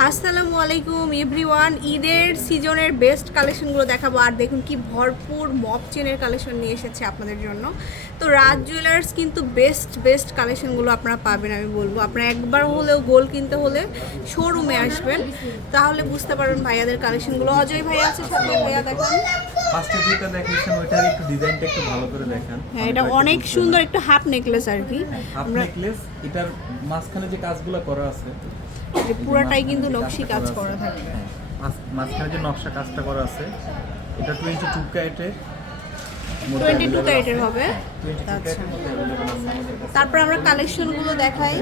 আসসালামু আলাইকুম এভরিওয়ান ঈদের সিজনের বেস্ট কালেকশনগুলো দেখাবো। আর দেখুন কি ভরপুর মপ চেনের কালেকশন নিয়ে এসেছে আপনাদের জন্য। তো রাজ জুয়েলার্স কিন্তু বেস্ট বেস্ট কালেকশনগুলো আপনারা পাবেন আমি বলব। আপনারা একবার হলেও গোল কিনতে হলে শোরুমে আসবেন। তাহলে বুঝতে পারবেন ভাইয়াদের কালেকশনগুলো অজয় ভাইয়া আছে সাথে ভাইয়া দেখুন। ফার্স্টে যেটা দেখিয়েছেন ওইটার একটু ডিজাইনটা একটু ভালো করে দেখান। হ্যাঁ এটা অনেক সুন্দর একটা হাফ নেকলেস আর কি। হাফ আমরা নেকলেস এটার মাঝখানে যে কাজগুলো করা আছে যে পুরাটাই কিন্তু নকশি কাজ করা থাকে। মাঝ- মাঝখানে যে নকশা কাজটা করা আছে এটা টোয়েন্টি টু ক্যারেটের 22 ক্যারেটের হবে? টোয়েন্টি টু আচ্ছা। ক্যারেটের আছে আমাদের কাছে। তারপর আমরা কালেকশনগুলো দেখাই।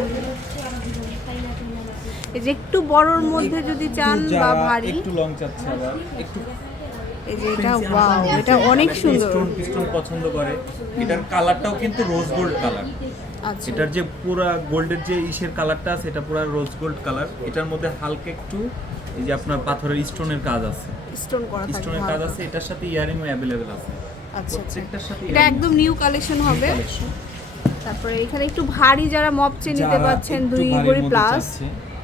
এই যে একটু বড়র মধ্যে যদি চান বা ভারী। একটু লং চাচ্ছে আবার। একটু এই যে এটা ওয়াও এটা অনেক সুন্দর। পিস্টন পছন্দ করে। এটার কালারটাও কিন্তু রোজ গোল্ড কালার এটার যে পুরা গোল্ডের যে ইসের কালারটা আছে এটা পুরা রোজ গোল্ড কালার এটার মধ্যে হালকা একটু এই যে আপনার পাথরের স্টোনের কাজ আছে। স্টোন করা থাকবে স্টোনের কাজ আছে এটার সাথে ইয়ারিংও অ্যাভেলেবেল আছে। আচ্ছা আচ্ছা। প্রত্যেকটার সাথে এটা একদম নিউ কালেকশন হবে। তারপরে এখানে একটু ভারী যারা মপ মপচে নিতে যারা পাচ্ছেন দুই ভরি প্লাস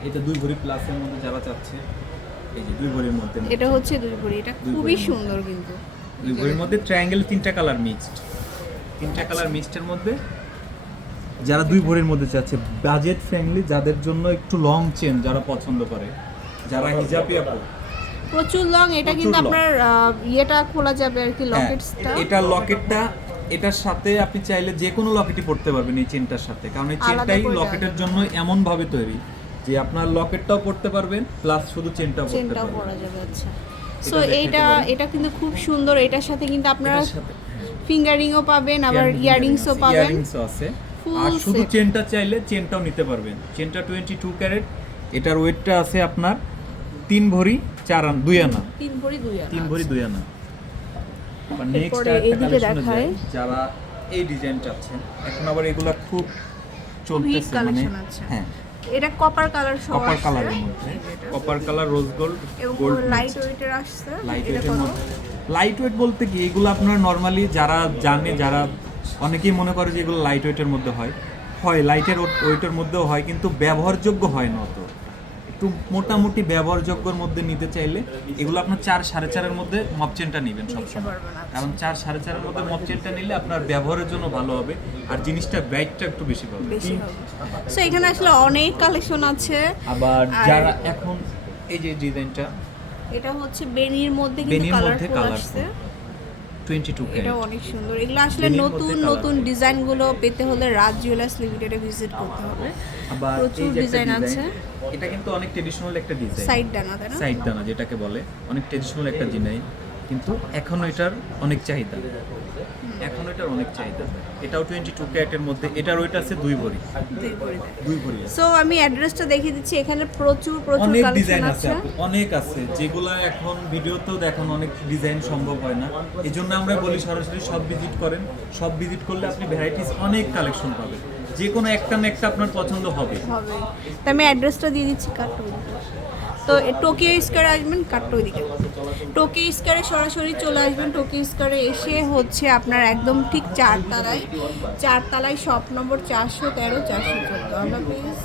এটা দুই ভরি প্লাসের মধ্যে যারা চাচ্ছে এই যে দুই ভরির মধ্যে। এটা হচ্ছে দুই ভরি এটা খুবই সুন্দর কিন্তু। দুই ভরির মধ্যে ট্রায়াঙ্গেল তিনটা কালার মিক্সড তিনটা কালার মিক্সডের মধ্যে যারা দুই ভরির মধ্যে চাচ্ছে বাজেট ফ্রেন্ডলি যাদের জন্য একটু লং চেন যারা পছন্দ করে। যারা হিজাবি আপু। প্রচুর লং এটা কিন্তু আপনার ইয়েটা খোলা যাবে আর কি হ্যাঁ, লকেটসটা এটা লকেটটা এটার সাথে আপনি চাইলে যে কোনো লকেটই পড়তে পারবেন এই চেনটার সাথে। কারণ এই চেনটাই লকেটের জন্য এমন ভাবে তৈরি যে আপনার লকেটটাও পড়তে পারবেন প্লাস শুধু চেনটাও পড়তে চেনটাও পরা যাবে আচ্ছা। সো এইটা এটা কিন্তু খুব সুন্দর এটার সাথে কিন্তু আপনারা ফিঙ্গারিংও পাবেন আবার ইয়ারিংসও পাবেন। ইয়ারিংসও আছে। আর শুধু চেনটা চাইলে চেনটাও নিতে পারবেন। চেনটা টোয়েন্টি টু ক্যারেট এটার ওয়েটটা আছে আপনার তিন ভরি চার আনা দুই আনা। তিন ভরি দুই আনা। তিন ভরি দুই আনা। নেক্সট এইদিকে দেখায়। যারা এই ডিজাইন চাচ্ছেন এখন আবার এগুলা খুব চলতেছে মানে হ্যাঁ। এটা কপার কালার সহ কপার। কালারের মধ্যে। এটা। Copper colour rose gold gold light ওয়েটের আসছে। লাইট ওয়েটের মধ্যে। লাইট ওয়েট বলতে কি এগুলো আপনার নর্মালি যারা জানে যারা অনেকেই মনে করে যে এগুলো লাইট ওয়েটের মধ্যে হয়। হয় লাইটের ওয়েটের মধ্যেও হয় কিন্তু ব্যবহারযোগ্য হয় না অত। একটু মোটামুটি ব্যবহারযোগ্যর মধ্যে নিতে চাইলে এগুলো আপনার চার সাড়ে চারের মধ্যে মপ চেনটা নেবেন সবসময়। আচ্ছা। কারণ চার সাড়ে চারের মধ্যে মপ চেনটা নিলে আপনার ব্যবহারের জন্য ভালো হবে আর জিনিসটা ব্রাইটটা একটু বেশি পাবে সো এখানে আসলে অনেক কালেকশন আছে। আবার যারা এখন এই যে ডিজাইনটা এটা হচ্ছে বেনির মধ্যে কিন্তু মধ্যে কালার এটা অনেক সুন্দর। এগুলো আসলে নতুন নতুন ডিজাইনগুলো পেতে হলে রাজ জুয়েলার্স লিমিটেডে ভিজিট করতে হবে। আবার প্রচুর ডিজাইন আছে। এটা কিন্তু অনেক ট্রেডিশনাল একটা ডিজাইন সাইড ডানা তাই না? সাইড দানা যেটাকে বলে। অনেক ট্রেডিশনাল একটা ডিজাইন কিন্তু এখনও এটার অনেক চাহিদা। এখনও এটার অনেক চাহিদা। এটাও টোয়েন্টি টু ক্যারেটের মধ্যে এটার ওইটা আছে দুই ভরি দুই ভরি সো আমি অ্যাড্রেসটা দেখিয়ে দিচ্ছি এখানে প্রচুর প্রচুর অনেক ডিজাইন আছে। আছে অনেক আছে। যেগুলো এখন ভিডিওতেও দেখানো অনেক ডিজাইন সম্ভব হয় না। এই জন্য আমরা বলি সরাসরি সব ভিজিট করেন। সব ভিজিট করলে আপনি ভ্যারাইটিস অনেক কালেকশন পাবেন। যে কোনো একটা না একটা আপনার পছন্দ হবে। তো আমি অ্যাড্রেসটা দিয়ে দিচ্ছি কাট্টো তো টোকিও স্কোয়ারে আসবেন কাট্টো দিকে। টোকিও স্কোয়ারে সরাসরি চলে আসবেন। টোকিও স্কোয়ারে এসে হচ্ছে আপনার একদম ঠিক চারতলায় চারতলায় শপ নম্বর চারশো তেরো, চারশো চোদ্দ। আমরা প্লিজ